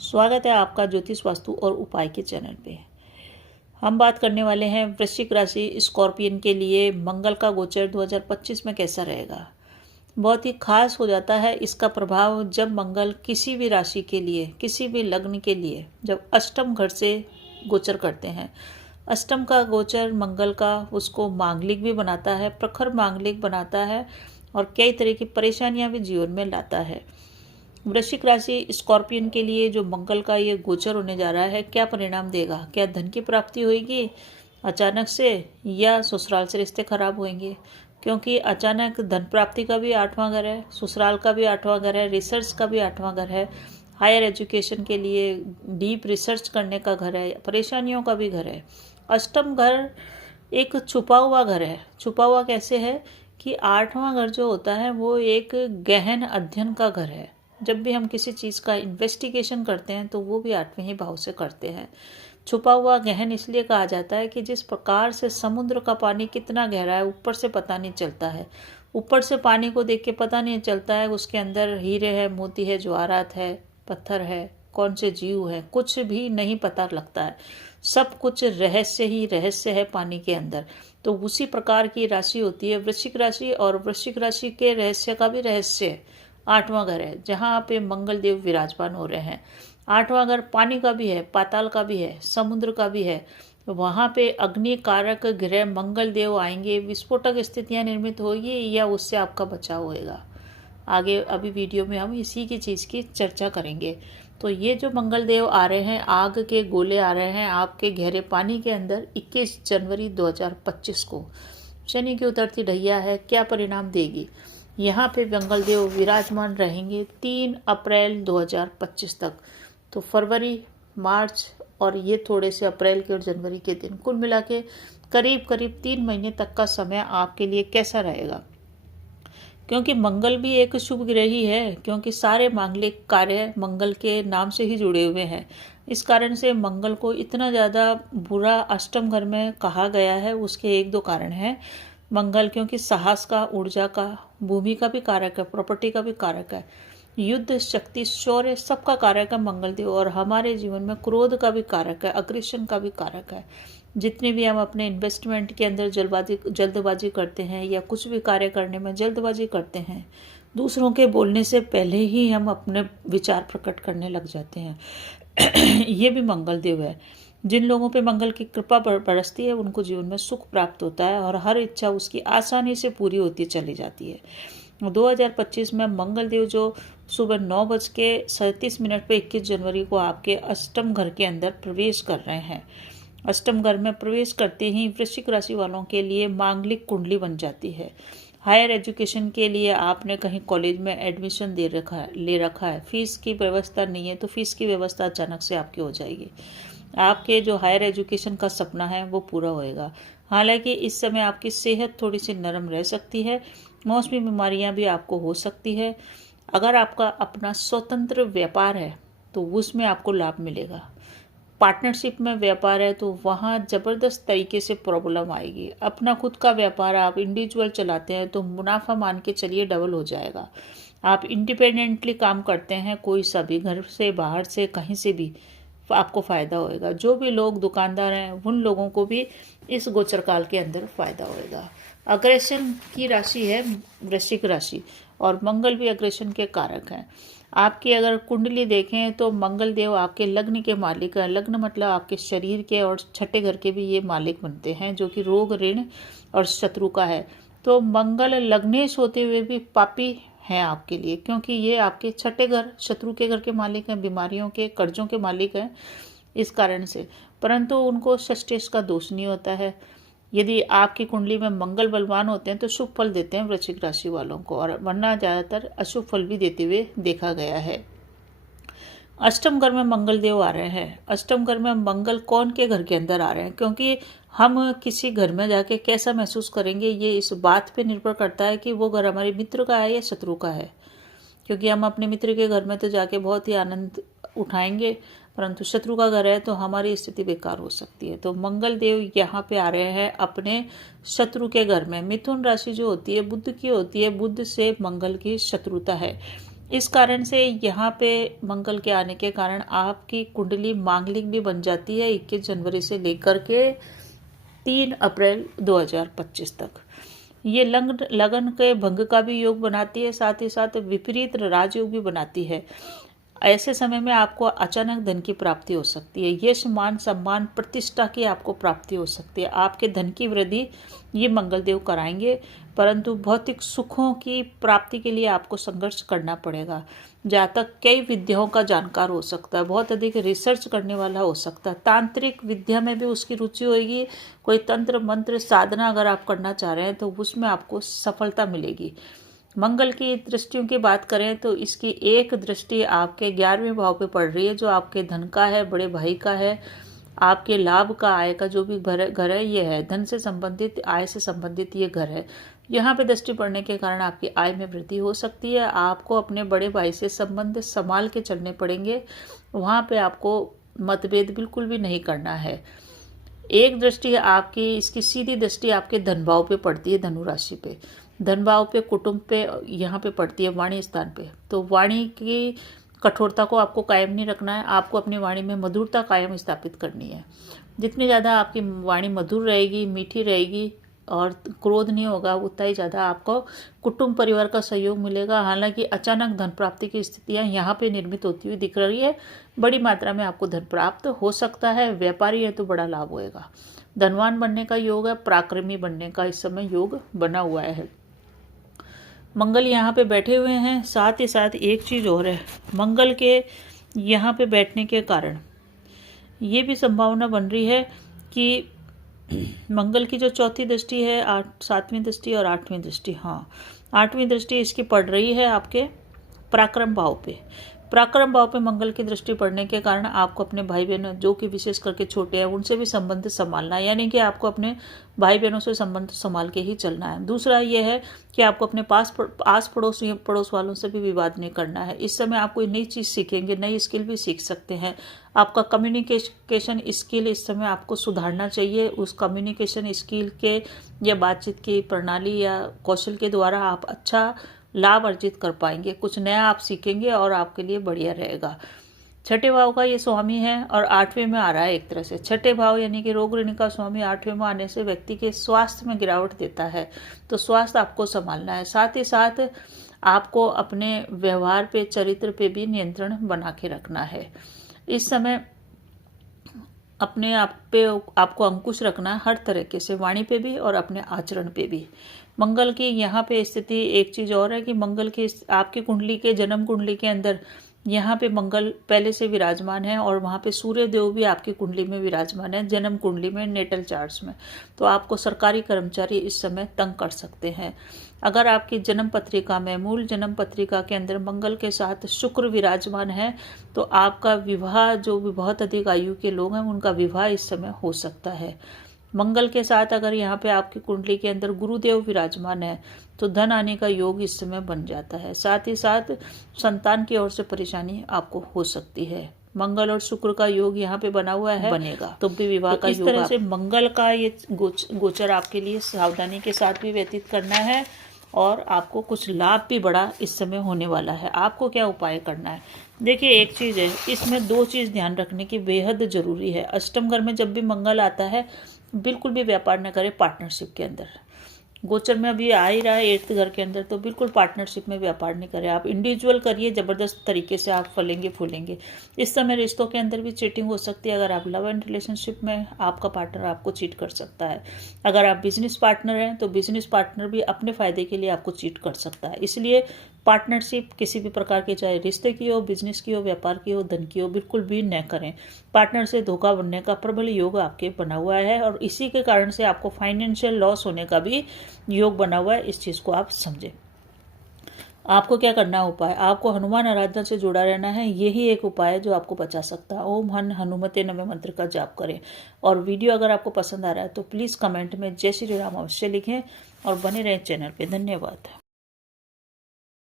स्वागत है आपका ज्योतिष वास्तु और उपाय के चैनल पे। हम बात करने वाले हैं वृश्चिक राशि स्कॉर्पियन के लिए मंगल का गोचर 2025 में कैसा रहेगा। बहुत ही खास हो जाता है इसका प्रभाव जब मंगल किसी भी राशि के लिए, किसी भी लग्न के लिए जब अष्टम घर से गोचर करते हैं। अष्टम का गोचर मंगल का उसको मांगलिक भी बनाता है, प्रखर मांगलिक बनाता है और कई तरह की परेशानियां भी जीवन में लाता है। वृश्चिक राशि स्कॉर्पियन के लिए जो मंगल का ये गोचर होने जा रहा है, क्या परिणाम देगा। क्या धन की प्राप्ति होगी अचानक से, या ससुराल से रिश्ते खराब होंगे। क्योंकि अचानक धन प्राप्ति का भी 8वां घर है, ससुराल का भी 8वां घर है, रिसर्च का भी 8वां घर है, हायर एजुकेशन के लिए डीप रिसर्च करने का घर है, परेशानियों का भी घर है। अष्टम घर एक छुपा हुआ घर है। छुपा हुआ कैसे है कि 8वां घर जो होता है वो एक गहन अध्ययन का घर है। जब भी हम किसी चीज़ का इन्वेस्टिगेशन करते हैं तो वो भी 8वें ही भाव से करते हैं। छुपा हुआ गहन इसलिए कहा जाता है कि जिस प्रकार से समुद्र का पानी कितना गहरा है ऊपर से पता नहीं चलता है। ऊपर से पानी को देख के पता नहीं चलता है उसके अंदर हीरे है, मोती है, जवाहरात है, पत्थर है, कौन से जीव है, कुछ भी नहीं पता लगता है। सब कुछ रहस्य ही रहस्य है पानी के अंदर। तो उसी प्रकार की राशि होती है वृश्चिक राशि, और वृश्चिक राशि के रहस्य का भी रहस्य है। 8वां घर है जहाँ पे मंगल देव विराजमान हो रहे हैं। 8वां घर पानी का भी है, पाताल का भी है, समुद्र का भी है। वहाँ पे अग्नि कारक ग्रह मंगल देव आएंगे, विस्फोटक स्थितियाँ निर्मित होगी या उससे आपका बचाव होएगा। आगे अभी वीडियो में हम इसी की चीज़ की चर्चा करेंगे। तो ये जो मंगल देव आ रहे हैं, आग के गोले आ रहे हैं आपके गहरे पानी के अंदर 21 जनवरी 2025 को। शनि की उतरती ढैया है, क्या परिणाम देगी। यहाँ पे मंगल देव विराजमान रहेंगे 3 अप्रैल 2025 तक। तो फरवरी, मार्च और ये थोड़े से अप्रैल के और जनवरी के दिन, कुल मिला के करीब करीब 3 महीने तक का समय आपके लिए कैसा रहेगा। क्योंकि मंगल भी एक शुभ ग्रह ही है, क्योंकि सारे मांगलिक कार्य मंगल के नाम से ही जुड़े हुए हैं। इस कारण से मंगल को इतना ज़्यादा बुरा अष्टम घर में कहा गया है। उसके 1-2 कारण हैं। मंगल क्योंकि साहस का, ऊर्जा का, भूमि का भी कारक है, प्रॉपर्टी का भी कारक है, युद्ध, शक्ति, शौर्य सबका कारक है मंगल देव। और हमारे जीवन में क्रोध का भी कारक है, अग्रेशन का भी कारक है। जितने भी हम अपने इन्वेस्टमेंट के अंदर जल्दबाजी करते हैं या कुछ भी कार्य करने में जल्दबाजी करते हैं, दूसरों के बोलने से पहले ही हम अपने विचार प्रकट करने लग जाते हैं। ये भी मंगल देव है। जिन लोगों पे मंगल की कृपा बरसती है उनको जीवन में सुख प्राप्त होता है और हर इच्छा उसकी आसानी से पूरी होती चली जाती है। 2025 में मंगल देव जो सुबह 9:37 पे 21 जनवरी को आपके अष्टम घर के अंदर प्रवेश कर रहे हैं। अष्टम घर में प्रवेश करते ही वृश्चिक राशि वालों के लिए मांगलिक कुंडली बन जाती है। हायर एजुकेशन के लिए आपने कहीं कॉलेज में एडमिशन ले रखा है, फीस की व्यवस्था नहीं है तो फीस की व्यवस्था अचानक से आपकी हो जाएगी। आपके जो हायर एजुकेशन का सपना है वो पूरा होएगा। हालांकि इस समय आपकी सेहत थोड़ी सी नरम रह सकती है, मौसमी बीमारियां भी आपको हो सकती है। अगर आपका अपना स्वतंत्र व्यापार है तो उसमें आपको लाभ मिलेगा। पार्टनरशिप में व्यापार है तो वहाँ ज़बरदस्त तरीके से प्रॉब्लम आएगी। अपना खुद का व्यापार आप इंडिविजुअल चलाते हैं तो मुनाफा मान के चलिए डबल हो जाएगा। आप इंडिपेंडेंटली काम करते हैं, कोई सा भी, घर से, बाहर से, कहीं से भी आपको फ़ायदा होएगा। जो भी लोग दुकानदार हैं उन लोगों को भी इस गोचर काल के अंदर फ़ायदा होएगा। अग्रेशन की राशि है वृश्चिक राशि और मंगल भी अग्रेशन के कारक हैं। आपकी अगर कुंडली देखें तो मंगल देव आपके लग्न के मालिक हैं। लग्न मतलब आपके शरीर के और छठे घर के भी ये मालिक बनते हैं, जो कि रोग, ऋण और शत्रु का है। तो मंगल लग्नेश होते हुए भी पापी हैं आपके लिए, क्योंकि ये आपके छठे घर, शत्रु के घर के मालिक हैं, बीमारियों के, कर्जों के मालिक हैं। इस कारण से, परंतु उनको षष्टेश का दोष नहीं होता है। यदि आपकी कुंडली में मंगल बलवान होते हैं तो शुभ फल देते हैं वृश्चिक राशि वालों को, और वरना ज़्यादातर अशुभ फल भी देते हुए देखा गया है। अष्टम घर में मंगल देव आ रहे हैं। अष्टम घर में मंगल कौन के घर के अंदर आ रहे हैं, क्योंकि हम किसी घर में जाके कैसा महसूस करेंगे ये इस बात पे निर्भर करता है कि वो घर हमारे मित्र का है या शत्रु का है। क्योंकि हम अपने मित्र के घर में तो जाके बहुत ही आनंद उठाएंगे, परंतु शत्रु का घर है तो हमारी स्थिति बेकार हो सकती है। तो मंगल देव यहाँ पे आ रहे हैं अपने शत्रु के घर में। मिथुन राशि जो होती है बुध की होती है, बुध से मंगल की शत्रुता है। इस कारण से यहाँ पे मंगल के आने के कारण आपकी कुंडली मांगलिक भी बन जाती है 21 जनवरी से लेकर के 3 अप्रैल 2025 तक। ये लगन के भंग का भी योग बनाती है, साथ ही साथ विपरीत राजयोग भी बनाती है। ऐसे समय में आपको अचानक धन की प्राप्ति हो सकती है, यश मान सम्मान प्रतिष्ठा की आपको प्राप्ति हो सकती है। आपके धन की वृद्धि ये मंगलदेव कराएंगे, परंतु भौतिक सुखों की प्राप्ति के लिए आपको संघर्ष करना पड़ेगा। जातक कई विद्याओं का जानकार हो सकता है, बहुत अधिक रिसर्च करने वाला हो सकता है, तांत्रिक विद्या में भी उसकी रुचि होगी। कोई तंत्र मंत्र साधना अगर आप करना चाह रहे हैं तो उसमें आपको सफलता मिलेगी। मंगल की दृष्टियों की बात करें तो इसकी एक दृष्टि आपके 11वें भाव पे पड़ रही है, जो आपके धन का है, बड़े भाई का है, आपके लाभ का, आय का जो भी घर है ये है, धन से संबंधित, आय से संबंधित ये घर है। यहाँ पे दृष्टि पड़ने के कारण आपकी आय में वृद्धि हो सकती है। आपको अपने बड़े भाई से संबंध संभाल के चलने पड़ेंगे, वहाँ पे आपको मतभेद बिल्कुल भी नहीं करना है। एक दृष्टि आपकी, इसकी सीधी दृष्टि आपके धन भाव पे पड़ती है, धनु राशि पे, धन भाव पे, कुटुंब पे, यहाँ पे पड़ती है वाणी स्थान पे। तो वाणी की कठोरता को आपको कायम नहीं रखना है, आपको अपनी वाणी में मधुरता कायम स्थापित करनी है। जितनी ज़्यादा आपकी वाणी मधुर रहेगी, मीठी रहेगी और क्रोध नहीं होगा, उतना ही ज़्यादा आपको कुटुंब परिवार का सहयोग मिलेगा। हालांकि अचानक धन प्राप्ति की स्थितियाँ यहाँ पे निर्मित होती हुई दिख रही है, बड़ी मात्रा में आपको धन प्राप्त हो सकता है। व्यापारी है तो बड़ा लाभ होएगा। धनवान बनने का योग है, पराक्रमी बनने का इस समय योग बना हुआ है। मंगल यहाँ पे बैठे हुए हैं, साथ ही साथ एक चीज़ और है, मंगल के यहाँ पे बैठने के कारण ये भी संभावना बन रही है कि मंगल की जो चौथी दृष्टि है, 7वीं दृष्टि और 8वीं दृष्टि, हाँ 8वीं दृष्टि इसकी पड़ रही है आपके पराक्रम भाव पे। पराक्रम भाव पे मंगल की दृष्टि पड़ने के कारण आपको अपने भाई बहनों, जो कि विशेष करके छोटे हैं, उनसे भी संबंध संभालना है, यानी कि आपको अपने भाई बहनों से संबंध संभाल के ही चलना है। दूसरा ये है कि आपको अपने आस पड़ोस वालों से भी विवाद नहीं करना है। इस समय आप कोई नई चीज़ सीखेंगे, नई स्किल भी सीख सकते हैं। आपका कम्युनिकेशन स्किल इस समय आपको सुधारना चाहिए। उस कम्युनिकेशन स्किल के या बातचीत की प्रणाली या कौशल के द्वारा आप अच्छा लाभ अर्जित कर पाएंगे, कुछ नया आप सीखेंगे और आपके लिए बढ़िया रहेगा। छठे भाव का ये स्वामी है और 8वें में आ रहा है। एक तरह से छठे भाव यानी कि रोग ऋण का स्वामी 8वें में आने से व्यक्ति के स्वास्थ्य में गिरावट देता है, तो स्वास्थ्य आपको संभालना है। साथ ही साथ आपको अपने व्यवहार पे, चरित्र पे भी नियंत्रण बना के रखना है। इस समय अपने आप पे आपको अंकुश रखना है, हर तरीके से, वाणी पे भी और अपने आचरण पे भी। मंगल की यहाँ पे स्थिति एक चीज़ और है कि मंगल की आपकी कुंडली के, जन्म कुंडली के अंदर यहाँ पे मंगल पहले से विराजमान है और वहाँ पे सूर्य देव भी आपकी कुंडली में विराजमान है, जन्म कुंडली में, नेटल चार्ट्स में। तो आपको सरकारी कर्मचारी इस समय तंग कर सकते हैं। अगर आपकी जन्म पत्रिका में, मूल जन्म पत्रिका के अंदर मंगल के साथ शुक्र विराजमान है तो आपका विवाह, जो भी बहुत अधिक आयु के लोग हैं उनका विवाह इस समय हो सकता है। मंगल के साथ अगर यहाँ पे आपकी कुंडली के अंदर गुरुदेव विराजमान है तो धन आने का योग इस समय बन जाता है। साथ ही साथ संतान की ओर से परेशानी आपको हो सकती है। मंगल और शुक्र का योग यहाँ पे बना हुआ है, बनेगा तो भी विवाह का योग। इस तरह से मंगल का ये गोचर आपके लिए सावधानी के साथ भी व्यतीत करना है और आपको कुछ लाभ भी बड़ा इस समय होने वाला है। आपको क्या उपाय करना है? देखिए, एक चीज़ है, इसमें 2 चीज़ ध्यान रखने की बेहद ज़रूरी है। अष्टम घर में जब भी मंगल आता है बिल्कुल भी व्यापार न करें पार्टनरशिप के अंदर। गोचर में अभी आ ही रहा है 8th घर के अंदर, तो बिल्कुल पार्टनरशिप में व्यापार नहीं करें। आप इंडिविजुअल करिए, ज़बरदस्त तरीके से आप फलेंगे फूलेंगे। इस समय रिश्तों के अंदर भी चीटिंग हो सकती है। अगर आप लव एंड रिलेशनशिप में, आपका पार्टनर आपको चीट कर सकता है। अगर आप बिजनेस पार्टनर हैं तो बिजनेस पार्टनर भी अपने फ़ायदे के लिए आपको चीट कर सकता है। इसलिए पार्टनरशिप किसी भी प्रकार के, चाहे रिश्ते की हो, बिजनेस की हो, व्यापार की हो, धन की हो, बिल्कुल भी न करें। पार्टनर से धोखा बनने का प्रबल योग आपके बना हुआ है और इसी के कारण से आपको फाइनेंशियल लॉस होने का भी योग बना हुआ है। इस चीज़ को आप समझें। आपको क्या करना है उपाय? आपको हनुमान आराधना से जुड़ा रहना है। यही एक उपाय है जो आपको बचा सकता है। ओम हन हनुमते नमः मंत्र का जाप करें। और वीडियो अगर आपको पसंद आ रहा है तो प्लीज़ कमेंट में जय श्री राम अवश्य लिखें और बने रहें चैनल पे। धन्यवाद।